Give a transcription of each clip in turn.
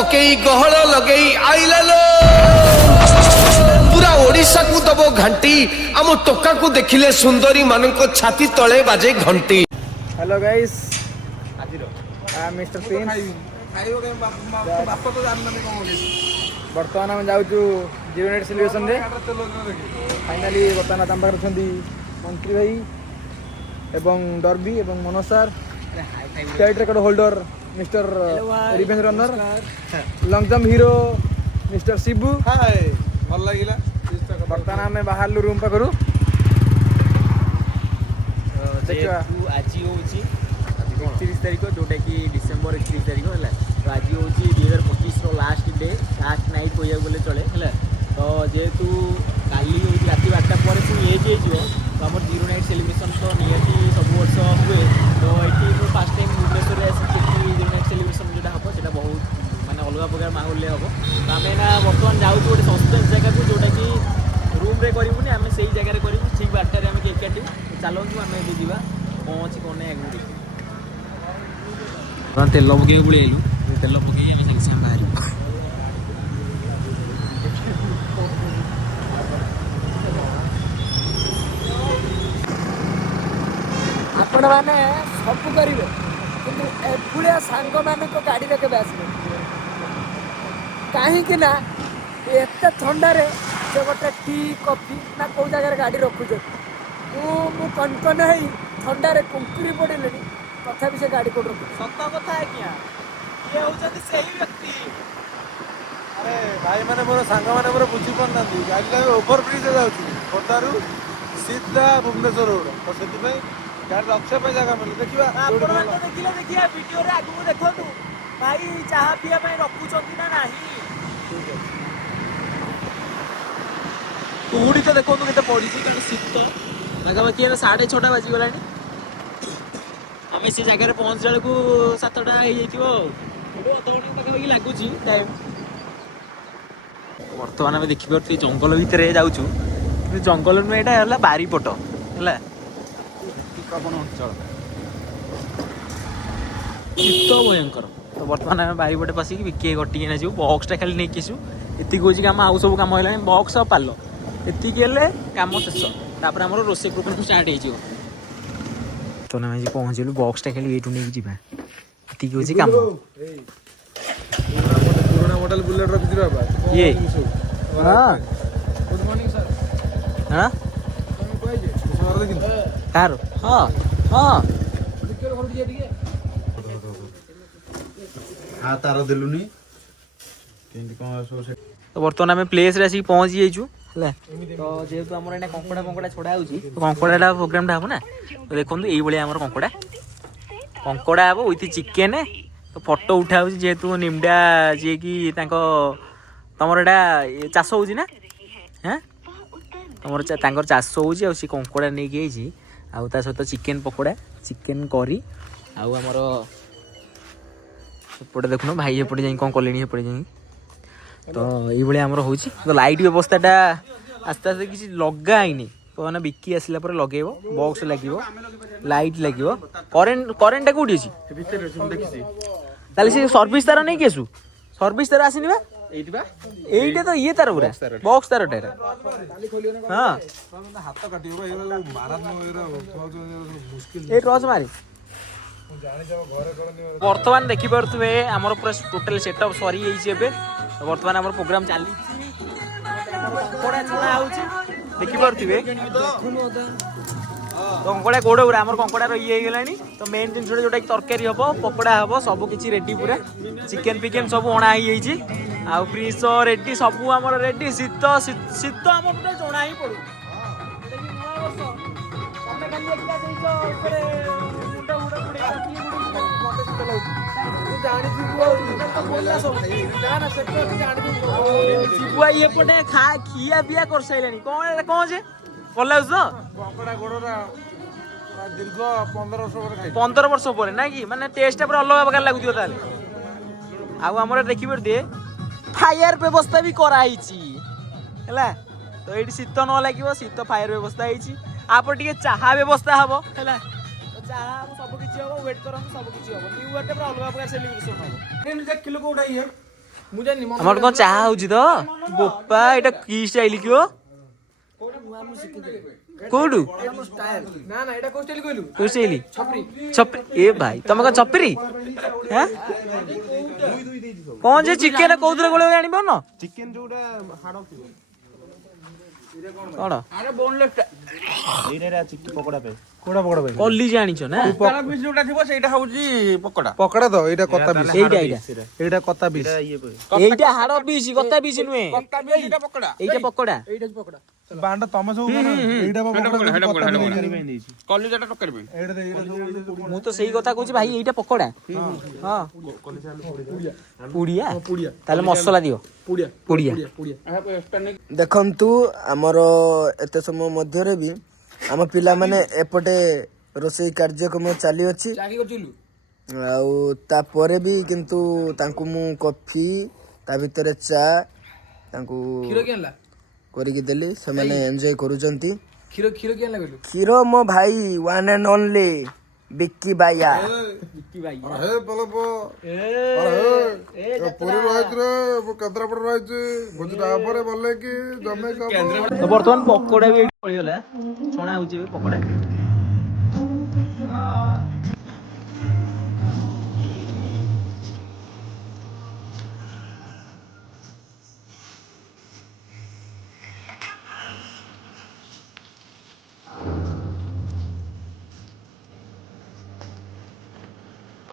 पकई गहल लगे आइला लो पूरा ओडिशा को दबो घंटी आम टोका को देखिले सुंदरी मानक छाती तले बाजे घंटी। हेलो गाइस मिस्टर प्रिंस बर्तमान आम जाऊँ जीरो नेट सेलिब्रेशन रे फाइनाली बर्तमान आम पाखे अच्छा मंत्री भाई एवं डर्बी एवं Manoj sir state record holder mister revenge runner lung jump hero mister Shibu भल लगे बर्तमान आम बाहर रूम पाखु आज हूँ 31 तारीख जोटा कि डिसेम्बर 31 तारीख है तो आज हूँ 2025 लास्ट डे लास्ट नाइट कह गले चले है तो जेहेतु काली हूँ राति 12टा पर पुणी एज हो तो आम जीरो नाइट सेलिब्रेशन तो निहाती सब वर्ष हुए तो ये फास्ट टाइम भुवनेश्वर आसी जीरो नाइट सेलिब्रेशन जोटा हम से बहुत माने अलग प्रकार माहौल हम तो आम ना बर्तमान जाऊँ गोटे सस्पेन्स जगह को जोटा कि रूम्रे करूनी आम से जगह करूँ ठीक 12टार आम केक काटू चलतु आम ये जा पहुँची कौन आगे तेल पकई बुलेलु तेल पकई सागे सागे बाहर आपण मैंने सब करेंगे कि एभलिया सांग मान गाड़ी के आसवे कहीं एत थंडारे से गोटे टी कॉफी ना कौ जगह गाड़ी रखुच मु कनकन है थंडारे कुंकुरी पड़े तथापि से गाड़ी कोड रखु सत कथा आज्ञा ये होती से व्यक्ति अरे भाई मैंने मोर सांग मैंने मोर बुझी पाना गाड़ी ओभर ब्रिज जाऊँगी खोर्धारू सीधा भुवनेश्वर रोड तो से गाड़ी रक्षा जगह मिले देखा देखिले देखिए वीडियो रे आगु देखु भाई चाहा पीवा रखुंट ना नहीं कुहुड़ी तो देखो केते पड़ी कारण शीत पाखापाखि 6:30 बाजिगला आम से जगह पहुँचला बेलू 7टा हो अधघंटे पाखापाखि लगुच टाइम बर्तमान आम देखिए जंगल भितर जाऊँ जंगल नुहे यहाँ है बारीपट है अंचल शीत भयंकर तो बर्तमान आम बारीपटे पशिक विके गटिना जीव बक्सटा खाली नहीं आसू ये हूँ कम आउ सब कम है बक्स और पाल ये कम शेष तापर आम रोसे प्रोग्राम स्टार्ट हो तो ना आज पहुँचलु बक्सटा खाली ये नहीं जावा ये हूँ कम पुराना मॉडल बुलेट रखी बाबा ये हाँ गुड मॉर्निंग सर हाँ कार हाँ हाँ हाँ तार देलुनी केंदी कौन सब तो बर्तमान आम प्लेस रे आसिक पहुँची जाइछु है तो जेहेतु आम कंकड़ा पंकड़ा छड़ा हो कंकड़ा प्रोग्राम हम ना तो देखो ये आम कंकड़ा कंकड़ा हम विथ चिकेन तो फोटो उठा जेहेतु निमडा जी कि तुम चाष हो हाँ तुम चाष हो कंकड़ा नहीं कि आउ सहित चिकेन पकोड़ा चिकेन करी आमर सेपटे देखुन भाई एपटे जा कौन कले सेपटे जा तो ये आमर हो तो लाइट व्यवस्थाटा आस्ते आस्ते किसी लगाइनी मैंने बिकी आसला लगे बक्स लगे लाइट लगे करेन्टा कौटी अच्छी सी सर्विस तार नहीं आसू सर्विस तार आसनी एईटा तो ये तार पूरा बक्स तार हाँ ये टॉर्च मारी बर्तमान देखिपे आमर पूरा टोटल सेटअप सरी बर्तमान आम प्रोग्राम चली देखिपे कंकड़ा गोड़ गुरा आम कंकड़ा ये तो मेन जिन जोटा कि तरकारी हम पकोड़ा हम सब किसी रेडी पूरा चिकेन पिकेन सब अणा हो फ्रिज रेडी सब आम रेडी शीत शीत आम पूरा जना ही पड़ू एपटे खिया पिया कर सारे कौन कौन से भल दीर्घ 15 वर्ष पर ना कि माने टेस्ट पूरा अलग प्रकार लगुत आम देखिए फायर व्यवस्था भी कराई तो ये शीत न लगे शीत फायर व्यवस्था आप चाहा व्यवस्था हम है चाहा सब किसी हम वेट कर सब किसी हम न्यू ईयर अलग प्रकार सेलिब्रेशन हम देख किलो को उठाई है ମୁଁ ଜାଣିନି ମନ ଆମର କଣ ଚାହା ହଉଛି ତ ବୋପା ଏଇଟା କି ଷ୍ଟାଇଲ କିଓ କୋଉଠୁ ନା ନା ଏଇଟା କୋଉ ଷ୍ଟାଇଲ କହିଲୁ କୋଉ ଷ୍ଟାଇଲ ଛପରି ଛପରି ଏ ଭାଇ ତମେ କଣ ଛପରି ହାଁ କଣ ଯେ ଚିକେନ କୋଉଥିରେ ଗୋଳେଇବ ଜାଣିପାରୁନ ଚିକେନ ଯୋଉଟା ହାଡ଼ ଥିବ କଣ ଆରେ ବୋନଲେସ୍ ଟା ଏଇଟା ଚିକେନ ପକୋଡା ପାଇଁ କୋଉଟା ପକୋଡା ପାଇଁ କଲି ଜାଣିଛ ନା କାନ ପିସ୍ ଯୋଉଟା ଥିବ ସେଇଟା ହଉଛି ପକୋଡା ପକୋଡା ତ ଏଇଟା କତା ପିସ୍ ଏଇଟା ଏଇଟା କତା ପିସ୍ ଏଇଟା ହାଡ ପିସ୍ କଥା ପିସ୍ ନୁହେଁ କତା ପିସ୍ ଏଇଟା ପକୋଡା ଏଇଟା ପକୋଡା ଏଇଟା ହଉଛି ପକୋଡା ବାଣ୍ଡ ତମେ ସବୁ କଣ ଏଇଟା ପକୋଡା କଲିଜାଟା ତରକାରୀ ପାଇଁ ଏଇଟା ସବୁ ମୁଁ ତ ସେଇ କଥା କହୁଛି ଭାଇ ଏଇଟା ପକୋଡା ହଁ ପୁଡିଆ ତାହେଲେ ମସଲା ଦିଅ ପୁଡ଼ିଆ ପୁଡିଆ ଦେଖନ୍ତୁ ଆମର ଏତେ ସମୟ ମଧ୍ୟରେ ବି ଆମ ପିଲାମାନେ ଏପଟେ ରୋଷେଇ କାର୍ଯ୍ୟକ୍ରମ ଚାଲିଅଛି ଚାକି କରିଥିଲୁ ଆଉ ତାପରେ ବି କିନ୍ତୁ ତାଙ୍କୁ ମୁଁ କଫି ତା ଭିତରେ ଚା ତାଙ୍କୁ କ୍ଷୀର କିଏ ଆଣିଲା କରିକି ଦେଲି ସେମାନେ ଏନ୍ଜୟ କରୁଛନ୍ତି କ୍ଷୀର କିଏ ଆଣିଲା କହିଲୁ କ୍ଷୀର ମୋ ଭାଇ ୱାନ୍ ଆଣ୍ଡ ଓନ୍ଲି ବିକି ବାୟା ହେ ପଲପ ପୁରୀ ରହିଛୁ କେନ୍ଦ୍ରାପଡ଼ା ରହିଛୁ ବୁଝି ତାପରେ ବୋଲେ କି ଜମେ ତ ବର୍ତ୍ତମାନ ପକୋଡା ବି ଏଇଠି ପଡିଗଲା ଛଣା ହଉଛି ଏବେ ପକୋଡା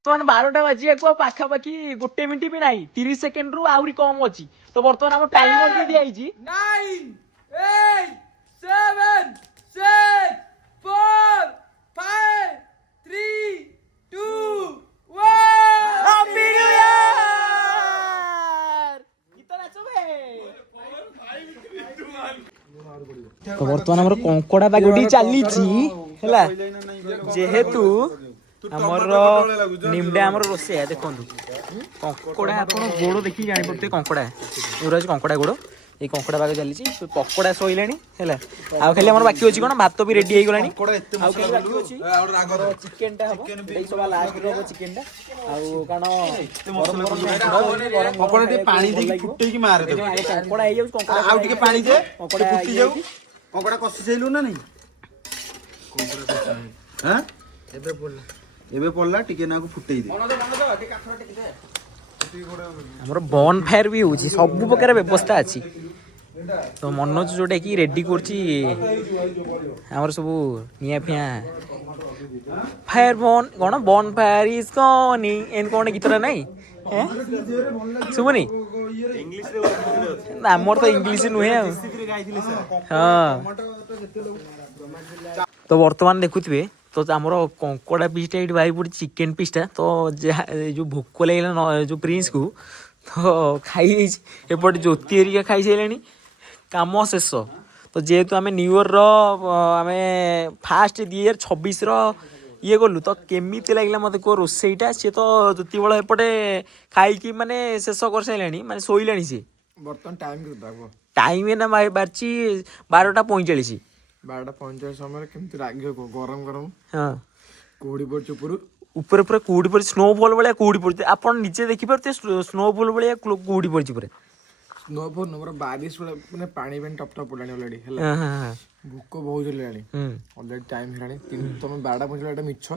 ବର୍ତ୍ତମାନ 12ଟା ବାଜିବାକୁ ଆଉ ପାଖାପାଖି 1 ମିନିଟ୍ ବି ନାହିଁ 30 ସେକେଣ୍ଡରୁ ଆହୁରି କମ ଅଛି ତ ବର୍ତ୍ତମାନ ଆମ ଟାଇମର ବି ଦିଆଯାଇଛି 9 8 7 6 4 5 3 2 1 Happy New Year! ଗୀତ ନାଚବେ ତ ବର୍ତ୍ତମାନ ଆମର କଙ୍କଡା ପାଗଟି ଚାଲିଛି ହେଲା ଯେହେତୁ ଆମର ନିମ୍ଡା ଆମର ରୋଷେଇଆ ଦେଖନ୍ତୁ କଙ୍କଡା ଆପଣ ଗୋଡ ଦେଖିକି ଜାଣିପାରୁଥିବେ କଙ୍କଡା ଏଗୁରା ଅଛି କଙ୍କଡା ଗୋଡ ଏଇ କଙ୍କଡା ପାଗ ଚାଲିଛି ପକୋଡା ସଇଲାଣି ହେଲା ଆଉ ଖାଲି ଆମର ବାକି ଅଛି କଣ ଭାତ ବି ରେଡି ହେଇଗଲାଣି ଆଉ ଖାଲି ବାକି ଅଛି ଚିକେନ ଟା ହବ ଏଇ ସବୁ ଲାଷ୍ଟ ହବ ଚିକେନ ଟା ଆଉ କାରଣ ପକୋଡା ଟିକେ ପାଣି ଦେଇକି ଫୁଟେଇକି ମାରେ ଦେବୁ କଙ୍କଡା ହେଇଯାଉଛି କଙ୍କଡା ଆଉ ଟିକେ ପାଣି ଦେ କଙ୍କଡା ଫୁଟି ଯାଉ କଙ୍କଡା କଷି ସାଇଲୁ ନା ନାଇଁ ହାଁ ଏବେ ପଡିଲା ଟିକେ ନାକୁ ଫୁଟେଇ ଦେ ଆମର ବନ୍ ଫାୟାର ବି ହଉଛି ସବୁ ପ୍ରକାର ବ୍ୟବସ୍ଥା ଅଛି ତ ମନୋଜ ଯୋଉଟା କି ରେଡି କରୁଛି ଆମର ସବୁ ନିଆଁ ଫିଆଁ ଫାୟାର ବନ୍ କଣ ବନ୍ ଫାୟାର ଇଜ କନିଂ ଏମିତି କଣ ଗୀତଟା ନାଇଁ ଶୁଭୁନି ଆମର ତ ଇଂଲିଶ ନୁହେଁ ଆଉ ହଁ ତ ବର୍ତ୍ତମାନ ଦେଖୁଥିବେ ତ ଆମର କଙ୍କଡା ପିସ୍ଟା ଏଇଠି ବାହାରି ପଡିଛି ଚିକେନ ପିସ୍ଟା ତ ଯାହା ଯୋଉ ଭୋକ ଲାଗିଲା ଯୋଉ ପ୍ରିନ୍ସକୁ ତ ଖାଇଯାଇଛି ଏପଟେ ଜ୍ୟୋତି ହେରିକା ଖାଇସାରିଲେଣି କାମ ଶେଷ ତ ଯେହେତୁ ଆମେ ନ୍ୟୁ ଇୟରର ଆମେ ଫାଷ୍ଟ 2026ର ଇଏ କଲୁ ତ କେମିତି ଲାଗିଲା ମୋତେ କୁହ ରୋଷେଇଟା ସିଏ ତ ଜ୍ୟୋତିବଳ ଏପଟେ ଖାଇକି ମାନେ ଶେଷ କରିସାରିଲାଣି ମାନେ ଶୋଇଲାଣି ସିଏ ବର୍ତ୍ତମାନ ଟାଇମ୍ କେତେ ଟାଇମ୍ ଏଇନା ବାଜିଛି 12:45 12:45 ସମୟରେ କେମିତି ରାଗିବ ଗରମ ଗରମ ହଁ କୁହୁଡ଼ି ପଡୁଛି ଉପରୁ ଉପରେ ପୁରା କୁହୁଡ଼ି ପଡ଼ିଛି ସ୍ନୋଫଲ୍ ଭଳିଆ କୁହୁଡ଼ି ପଡ଼ିଛି ଆପଣ ନିଜେ ଦେଖିପାରୁଥିବେ ସ୍ନୋଫଲ୍ ଭଳିଆ କୁହୁଡ଼ି ପଡ଼ିଛି ପୁରା ସ୍ନୋଫଲ୍ ନୁହଁ ବାରିଶ ଭଳିଆ ମାନେ ପାଣି ଟପ୍ ଟପ୍ ପଡ଼ିଲାଣି ଅଲରେଡ଼ି ହେଲା ଭୋକ ବହୁତ ହେଲାଣି ଅଲରେଡ଼ି ଟାଇମ୍ ହେଲାଣି ତମେ 12:45 ଏଟା ମିଛ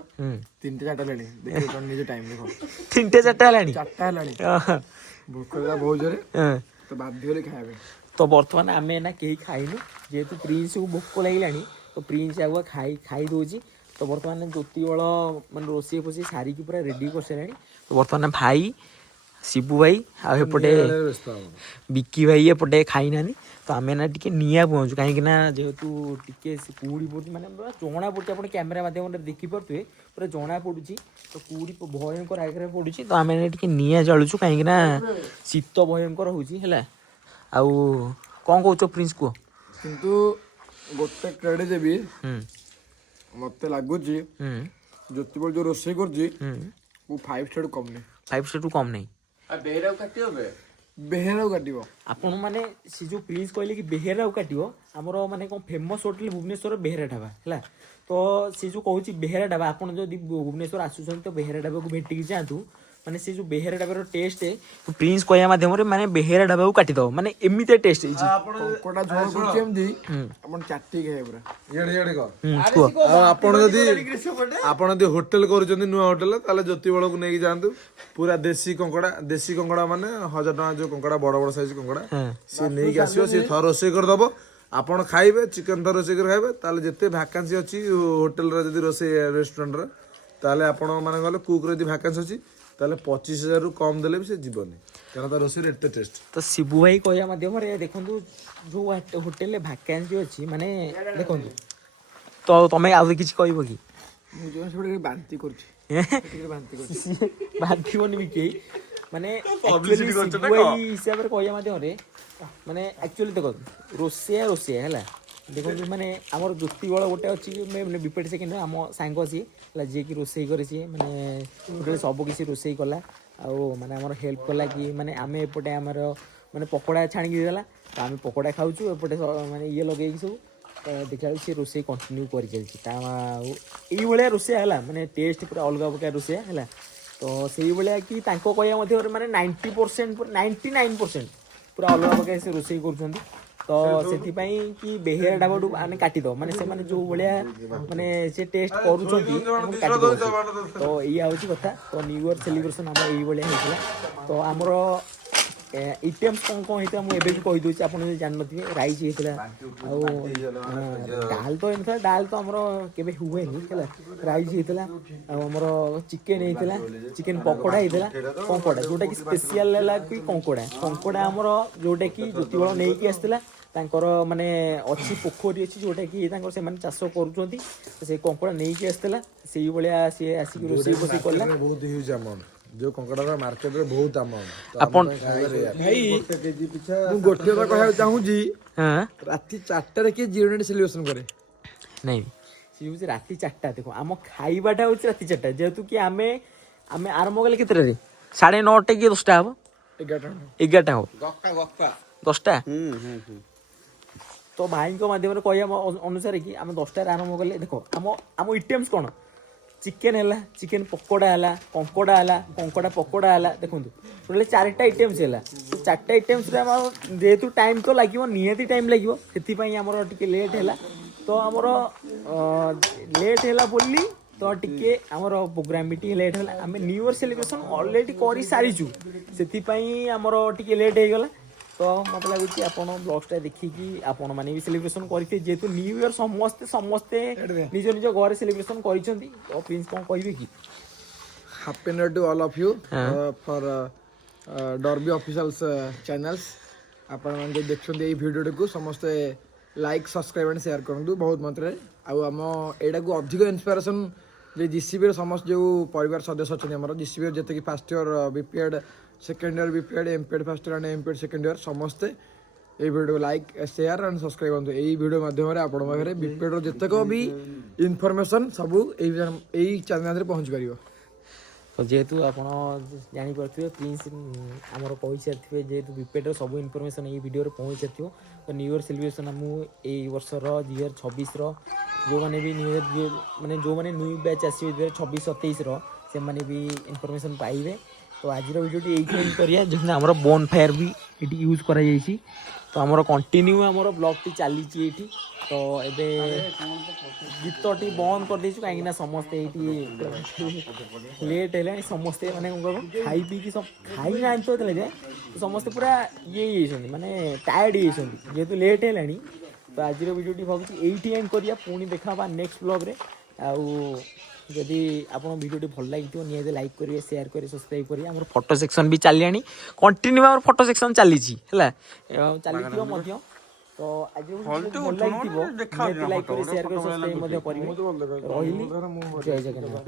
3ଟା 4ଟା ହେଲାଣି ଦେଖିବ ତମେ ନିଜ ଟାଇମ୍ ଦେଖ 3ଟା 4ଟା ହେଲାଣି 4ଟା ହେଲାଣି ଭୋକ ହେଲା ବହୁତ ଜୋରେ ତ ବାଧ୍ୟ ହେଲେ ଖାଇବା ପାଇଁ ତ ବର୍ତ୍ତମାନ ଆମେ ଏଇନା କେହି ଖାଇନୁ ଯେହେତୁ ପ୍ରିନ୍ସକୁ ଭୋକ ଲାଗିଲାଣି ତ ପ୍ରିନ୍ସ ଆଗୁଆ ଖାଇ ଦେଉଛି ତ ବର୍ତ୍ତମାନ ଜ୍ୟୋତିବଳ ମାନେ ରୋଷେଇ ଫୋଷେଇ ସାରିକି ପୁରା ରେଡ଼ି କରିସାରିଲାଣି ତ ବର୍ତ୍ତମାନ ଭାଇ ଶିବୁ ଭାଇ ଆଉ ଏପଟେ ବିକି ଭାଇ ଏପଟେ ଖାଇନାହାନ୍ତି ତ ଆମେ ନା ଟିକେ ନିଆଁ ପହଞ୍ଚୁ କାହିଁକି ନା ଯେହେତୁ ଟିକେ କୁହୁଡ଼ି ପଡ଼ୁଛି ମାନେ ପୁରା ଜଣା ପଡ଼ୁଛି ଆପଣ କ୍ୟାମେରା ମାଧ୍ୟମରେ ଦେଖିପାରୁଥିବେ ପୁରା ଜଣା ପଡ଼ୁଛି ତ କୁହୁଡ଼ି ଭୟଙ୍କର ଆଗରେ ପଡ଼ୁଛି ତ ଆମେ ଟିକେ ନିଆଁ ଜାଳୁଛୁ କାହିଁକି ନା ଶୀତ ଭୟଙ୍କର ହେଉଛି ହେଲା ଆଉ କ'ଣ କହୁଛ ପ୍ରିନ୍ସ କୁହ କିନ୍ତୁ ଗୋଟେ କ୍ରେଡିଟ୍ ଦେବି ମତେ ଲାଗୁଛି ଜ୍ୟୋତିବଳ ଯୋଉ ରୋଷେଇ କରୁଛି ମୁଁ 5 ଷ୍ଟାରରୁ କମ୍ ନାହିଁ 5 ଷ୍ଟାରରୁ କମ୍ ନାହିଁ ବେହେରାକୁ କାଟିବ ଆପଣ ମାନେ ସେ ଯୋଉ ପ୍ରିନ୍ସ କହିଲେ କି ବେହେରାକୁ କାଟିବ ଆମର ମାନେ କ'ଣ ଫେମସ୍ ହୋଟେଲ ଭୁବନେଶ୍ୱର ବେହେରା ଢାବା ହେଲା ତ ସେ ଯୋଉ କହୁଛି ବେହେରା ଢାବା ଆପଣ ଯଦି ଭୁବନେଶ୍ୱର ଆସୁଛନ୍ତି ତ ବେହେରା ଢାବାକୁ ଭେଟିକି ଯାଆନ୍ତୁ ମାନେ ସେ ଯୋଉ ବେହେରା ଢାବାର ଟେଷ୍ଟ ପ୍ରିନ୍ସ କହିବା ମାଧ୍ୟମରେ ମାନେ ବେହେରା ଢାବାକୁ କାଟିଦବ ମାନେ ଏମିତି ଟେଷ୍ଟ ହେଇଛି। କଙ୍କଡ଼ା ଝୋଳ କରୁଛି ଏମିତି ଆପଣ ଚାଟିକି ଖାଇବେ ପୁରା। ଇଆଡେ ଇଆଡେ କହ। କୁହ। ଆଉ ଆପଣ ଯଦି ହୋଟେଲ କରୁଛନ୍ତି ନୂଆ ହୋଟେଲ ତାହେଲେ ଜ୍ୟୋତିବଳକୁ ନେଇକି ଯାଆନ୍ତୁ। ପୁରା ଦେଶୀ କଙ୍କଡା ମାନେ 1000 ଟଙ୍କା ଯୋଉ କଙ୍କଡା ବଡ ବଡ ସାଇଜ କଙ୍କଡା ସିଏ ନେଇକି ଆସିବ, ସିଏ ଥରେ ରୋଷେଇ କରିଦବ। ଆପଣ ଖାଇବେ ଚିକେନ ଥରେ ରୋଷେଇ କରି ଖାଇବେ। ତାହେଲେ ଯେତେ ଭ୍ୟାକାନ୍ସି ଅଛି ହୋଟେଲରେ ଯଦି ରୋଷେଇ ରେଷ୍ଟୁରାଣ୍ଟରେ ତାହେଲେ ଆପଣ ମାନେ ଗଲେ କୁକ୍ ର ଯଦି ଭ୍ୟାକାନ୍ସି ଅଛି ତାହେଲେ 25,000 ରୁ କମ ଦେଲେ ବି ସେ ଯିବନି, କାରଣ ତା ରୋଷେଇରେ ଏତେ ଟେଷ୍ଟ। ତ ଶିବୁ ଭାଇ କହିବା ମାଧ୍ୟମରେ ଦେଖନ୍ତୁ ଯୋଉ ହୋଟେଲରେ ଭ୍ୟାକାନ୍ସି ଅଛି ମାନେ ଦେଖନ୍ତୁ ତ ତମେ ଆଉ କିଛି କହିବ କି? ମୁଁ ଯୋଉ ସେପଟେ ବାନ୍ତି କରୁଛି ବାନ୍ତି କରୁଛି। ସିଏ ବାଧିବନି ବି କେହି ମାନେ ଆକ୍ଚୁଆଲି ଶିବୁ ଭାଇ ହିସାବରେ କହିବା ମାଧ୍ୟମରେ ମାନେ ଆକ୍ଚୁଆଲି ଦେଖନ୍ତୁ ରୋଷେଇଆ ହେଲା ଦେଖନ୍ତୁ ମାନେ ଆମର ଜ୍ୟୋତିବଳ ଗୋଟେ ଅଛି ବିପେଟ ସେକେଣ୍ଡ ଆମ ସାଙ୍ଗ ସିଏ ହେଲା ଯିଏକି ରୋଷେଇ କରେ ସିଏ ମାନେ ଟୋଟାଲି ସବୁ କିଛି ରୋଷେଇ କଲା ଆଉ ମାନେ ଆମର ହେଲ୍ପ କଲା କି ମାନେ ଆମେ ଏପଟେ ଆମର ମାନେ ପକୋଡ଼ା ଛାଣିକି ଦେଇଦେଲା ତ ଆମେ ପକୋଡ଼ା ଖାଉଛୁ ଏପଟେ ମାନେ ଇଏ ଲଗେଇକି ସବୁ ଦେଖିଲା ବେଳକୁ ସେ ରୋଷେଇ କଣ୍ଟିନ୍ୟୁ କରିଚାଲିଛି ତା ଆଉ ଏଇଭଳିଆ ରୋଷେଇଆ ହେଲା ମାନେ ଟେଷ୍ଟ ପୁରା ଅଲଗା ପ୍ରକାର ରୋଷେଇଆ ହେଲା। ତ ସେଇଭଳିଆ କି ତାଙ୍କ କହିବା ମଧ୍ୟରେ ମାନେ 90% 99% ପୁରା ଅଲଗା ପ୍ରକାର ସେ ରୋଷେଇ କରୁଛନ୍ତି। ତ ସେଥିପାଇଁ କି ବେହେରା ଢାବାଠୁ ଆମେ କାଟିଦବ ମାନେ ସେମାନେ ଯୋଉ ଭଳିଆ ମାନେ ସେ ଟେଷ୍ଟ କରୁଛନ୍ତି କାଟିଦବ। ତ ଏଇଆ ହଉଛି କଥା। ତ ନ୍ୟୁ ଇୟର ସେଲିବ୍ରେସନ ଆମର ଏଇଭଳିଆ ହେଇଥିଲା। ତ ଆମର ଆଇଟମ୍ସ କ'ଣ ହେଇଥିଲା ମୁଁ ଏବେ ବି କହିଦେଉଛି ଆପଣ ଯଦି ଜାଣିନଥିବେ। ରାଇସ୍ ହେଇଥିଲା ଆଉ ଡାଲ ତ ହେଇନଥିଲା, ଡାଲ ତ ଆମର କେବେ ହୁଏନି ହେଲା। ରାଇସ୍ ହେଇଥିଲା ଆଉ ଆମର ଚିକେନ ହେଇଥିଲା, ଚିକେନ ପକୋଡ଼ା ହେଇଥିଲା, କଙ୍କଡ଼ା ଯୋଉଟାକି ସ୍ପେସିଆଲ ହେଲା କି କଙ୍କଡ଼ା ଆମର ଯୋଉଟାକି ଜ୍ୟୋତିବଳ ନେଇକି ଆସିଥିଲା। ତାଙ୍କର ମାନେ ଅଛି ପୋଖରୀ ଅଛି ଯୋଉଟାକି ତାଙ୍କର ସେମାନେ ଚାଷ କରୁଛନ୍ତି ସେଇ କଙ୍କଡ଼ା ନେଇକି ଆସିଥିଲା। ସେଇଭଳିଆ ସିଏ ଆସିକି ରୋଷେଇ ଫୋଷେଇ କଲା। ବହୁତ ହ୍ୟୁଜ ଆମାଉଣ୍ଟ ଯୋଉ କଙ୍କଡାର ମାର୍କେଟରେ ବହୁତ ଆମାଉଣ୍ଟ ଆପଣ ଭାଇ ମୁଁ ଗୋଟେ କଥା କହିବାକୁ ଚାହୁଁଛି ହଁ ରାତି 4ଟାରେ କିଏ ଜିରୋ ନାଇଟ୍ ସେଲିବ୍ରେସନ କରେ? ନାଇଁ ସିଏ ହେଉଛି ରାତି 4ଟା। ଦେଖ ଆମ ଖାଇବାଟା ହେଉଛି ରାତି 4ଟା ଯେହେତୁ କି ଆମେ ଆରମ୍ଭ କଲେ କେତେଟାରେ 9:30 କି 10ଟା ହବ 11ଟା ହବ 10ଟା। ତ ଭାଇଙ୍କ ମାଧ୍ୟମରେ କହିବା ଅନୁସାରେ କି ଆମେ 10ଟାରେ ଆରମ୍ଭ କଲେ ଦେଖ ଆମ ଆଇଟମ୍ସ କ'ଣ ଚିକେନ ହେଲା, ଚିକେନ ପକୋଡ଼ା ହେଲା, କଙ୍କଡ଼ା ହେଲା, କଙ୍କଡ଼ା ପକୋଡ଼ା ହେଲା। ଦେଖନ୍ତୁ ଟୋଟାଲି 4ଟା ଆଇଟମ୍ସ ହେଲା। 4ଟା ଆଇଟମ୍ସରେ ଆମର ଯେହେତୁ ଟାଇମ୍ ତ ଲାଗିବ ନିହାତି ଟାଇମ୍ ଲାଗିବ ସେଥିପାଇଁ ଆମର ଟିକେ ଲେଟ୍ ହେଲା। ତ ଆମର ଲେଟ୍ ହେଲା ବୋଲି ତ ଟିକେ ଆମର ପ୍ରୋଗ୍ରାମ ବି ଟିକେ ଲେଟ୍ ହେଲା। ଆମେ ନ୍ୟୁ ଇୟର ସେଲିବ୍ରେସନ ଅଲରେଡି କରିସାରିଛୁ ସେଥିପାଇଁ ଆମର ଟିକେ ଲେଟ୍ ହେଇଗଲା। ତ ମୋତେ ଲାଗୁଛି ଆପଣ ବ୍ଲଗ୍ସଟା ଦେଖିକି ଆପଣମାନେ ବି ସେଲିବ୍ରେସନ କରିଥିବେ ଯେହେତୁ ନ୍ୟୁ ଇୟର ସମସ୍ତେ ନିଜ ନିଜ ଘରେ ସେଲିବ୍ରେସନ କରିଛନ୍ତି। ତ ପ୍ରିନ୍ସ କ'ଣ କହିବେ କି? Happy New Year to all of you for Dorby Officials channels। ଆପଣମାନେ ଯଦି ଦେଖୁଛନ୍ତି ଏଇ ଭିଡ଼ିଓଟିକୁ ସମସ୍ତେ ଲାଇକ୍ ସବସ୍କ୍ରାଇବ୍ ଆଣ୍ଡ ସେୟାର କରନ୍ତୁ ବହୁତ ମାତ୍ରାରେ। ଆଉ ଆମ ଏଇଟାକୁ ଅଧିକ ଇନ୍ସପିରେସନ୍ ଯେ ଜିସିବିର ସମସ୍ତ ଯେଉଁ ପରିବାର ସଦସ୍ୟ ଅଛନ୍ତି ଆମର ଜିସିବିର ଯେତିକି first year BPEd second year BPEd MPEd first year and MPEd second year ସମସ୍ତେ এই ଭିଡ଼ିଓକୁ ଲାଇକ୍ ସେୟାର ଆଣ୍ଡ ସବସ୍କ୍ରାଇବ୍ କରନ୍ତୁ। ଏଇ ଭିଡ଼ିଓ ମାଧ୍ୟମରେ ଆପଣଙ୍କ ପାଖରେ ବିପିଏଡ୍ର ଯେତେକ ବି ଇନଫର୍ମେସନ୍ ସବୁ ଏଇ ଚ୍ୟାନେଲ୍ରେ ପହଞ୍ଚି ପାରିବ। ତ ଯେହେତୁ ଆପଣ ଜାଣିପାରୁଥିବେ ପ୍ରିନ୍ସ ଆମର କହିସାରିଥିବେ ଯେହେତୁ ବିପେଡ୍ର ସବୁ ଇନଫର୍ମେସନ୍ ଏଇ ଭିଡ଼ିଓରେ ପହଞ୍ଚିସାରିଥିବ। ତ ନ୍ୟୁ ଇୟର ସେଲିବ୍ରେସନ୍ ମୁଁ ଏଇ ବର୍ଷର 2026ର ଯେଉଁମାନେ ବି ମାନେ ଯେଉଁମାନେ ନ୍ୟୁ ବ୍ୟାଚ୍ ଆସିବେ 2026-27ର ସେମାନେ ବି ଇନଫର୍ମେସନ୍ ପାଇବେ। ତ ଆଜିର ଭିଡ଼ିଓଟି ଏଇଠି ଏଣ୍ଡ କରିବା ଯେହେତୁ ଆମର ବୋନ୍ ଫାୟାର ବି ଏଠି ୟୁଜ୍ କରାଯାଇଛି। ତ ଆମର କଣ୍ଟିନ୍ୟୁ ଆମର ବ୍ଲଗ୍ଟି ଚାଲିଛି ଏଇଠି। ତ ଏବେ ଗୀତଟି ବନ୍ଦ କରିଦେଇଛୁ କାହିଁକିନା ସମସ୍ତେ ଏଇଠି ଲେଟ୍ ହେଲାଣି ସମସ୍ତେ ମାନେ କ'ଣ କହିବ ଖାଇ ପିଇକି ଖାଇନାହାନ୍ତି ତ ହେଲେ ଯାଏ ସମସ୍ତେ ପୁରା ଇଏ ହେଇଯାଇଛନ୍ତି ମାନେ ଟାୟାର୍ଡ଼ ହେଇଯାଇଛନ୍ତି ଯେହେତୁ ଲେଟ୍ ହେଲାଣି। ତ ଆଜିର ଭିଡ଼ିଓଟି ଭାବୁଛି ଏଇଠି ଏଣ୍ଡ କରିବା ପୁଣି ଦେଖା ହେବା ନେକ୍ସଟ ବ୍ଲଗ୍ରେ। ଆଉ ଯଦି ଆପଣ ଭିଡ଼ିଓଟି ଭଲ ଲାଗିଥିବ ନିହାତି ଲାଇକ୍ କରିବେ ସେୟାର କରିବେ ସବସ୍କ୍ରାଇବ୍ କରିବେ। ଆମର ଫଟୋ ସେକ୍ସନ୍ ବି ଚାଲିଲାଣି କଣ୍ଟିନ୍ୟୁ ଆମର ଫଟୋ ସେକ୍ସନ୍ ଚାଲିଛି ହେଲା ଚାଲିଥିବ ମଧ୍ୟ। ତ ଆଜି ଭଲ ଲାଗିଥିବ ନିହାତି ଲାଇକ୍ କରି ସେୟାର କରି ସବସ୍କ୍ରାଇବ୍ ମଧ୍ୟ କରିବେ। ରହିଲି ଜୟ ଜଗନ୍ନାଥ।